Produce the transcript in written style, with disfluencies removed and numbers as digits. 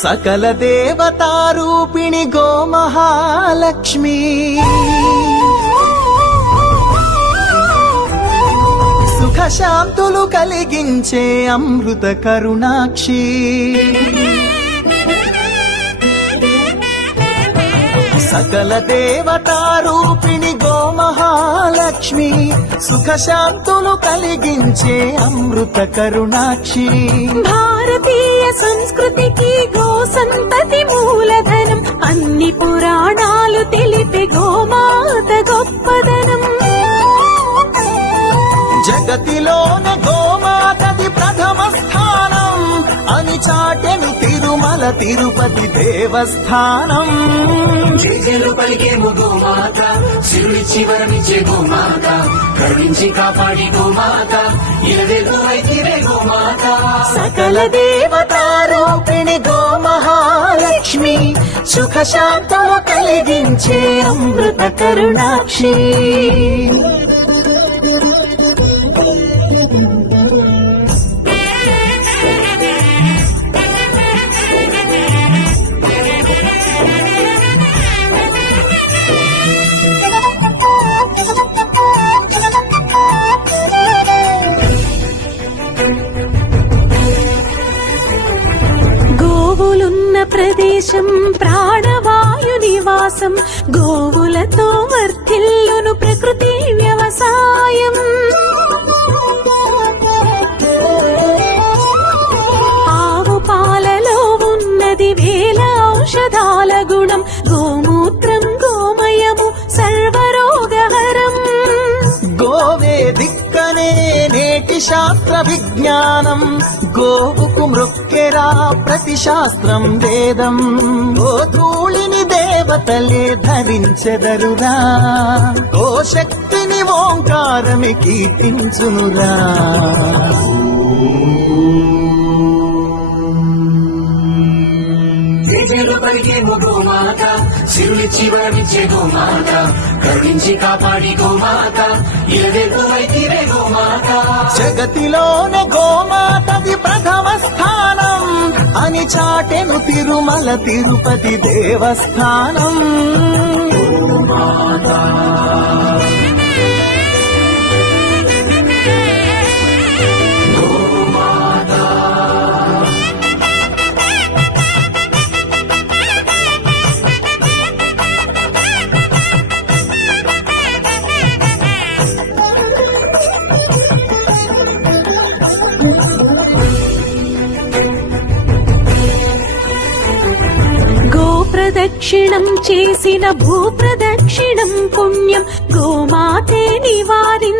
సకల దేవతారూపిణి గోమహాలక్ష్మి సుఖశాంతులు కలిగించే అమృత కరుణాక్షి సకల దేవతారూపిణి గోమహాలక్ష్మి సుఖశాంతులు కలిగించే అమృత కరుణాక్షి భారతీయ సంస్కృతికి గో సంతతి మూలధనం అన్ని పురాణాలు తెలిపే గోమాత గొప్పదనం జగతిలోనే గోమాతది ప్రథమ స్థానం అని చాటెను తిరుమల తిరుపతి దేవస్థానం జేజేలు పలికేము గోమాత శివుడిచ్చి వరమిచ్చే గోమాత కరుణించి కాపాడి గోమాత ఇలవేలు వైద్యవే గోమాత సకల దేవతారూపిణి గోమహాలక్ష్మి సుఖశాంతము కలిగించే అమృత కరుణాక్షి గోవులున్న ప్రదేశం ప్రాణవాయు నివాసం గోవులతో వర్ధిల్లును ప్రకృతి వ్యవసాయం ఆవు పాలలో ఉన్నది వేల ఔషధాల గుణం గోమూత్రం గోమయము సర్వరోగహరం గోవే దిక్కనే నేటి శాస్త్ర విజ్ఞానం గోవుకు మృక్కెరా ప్రతి శాస్త్రం వేదం గోధూళిని దేవతలే ధరించెదరురా గో శక్తిని ఓంకారమి కీర్తించునురా జేజేలు పలికేము గోమాత శివుడిచ్చి వరమిచ్చే గోమాత కరుణించి కాపాడి గోమాత ఇలవేలు వైద్యవే గోమాత జగతిలోనే గోమాతది ప్రథమ స్థానం అని చాటెను తిరుమల తిరుపతి దేవస్థానం ప్రదక్షిణం చేసిన భూప్రదక్షిణం పుణ్యం గోమాతే నివారి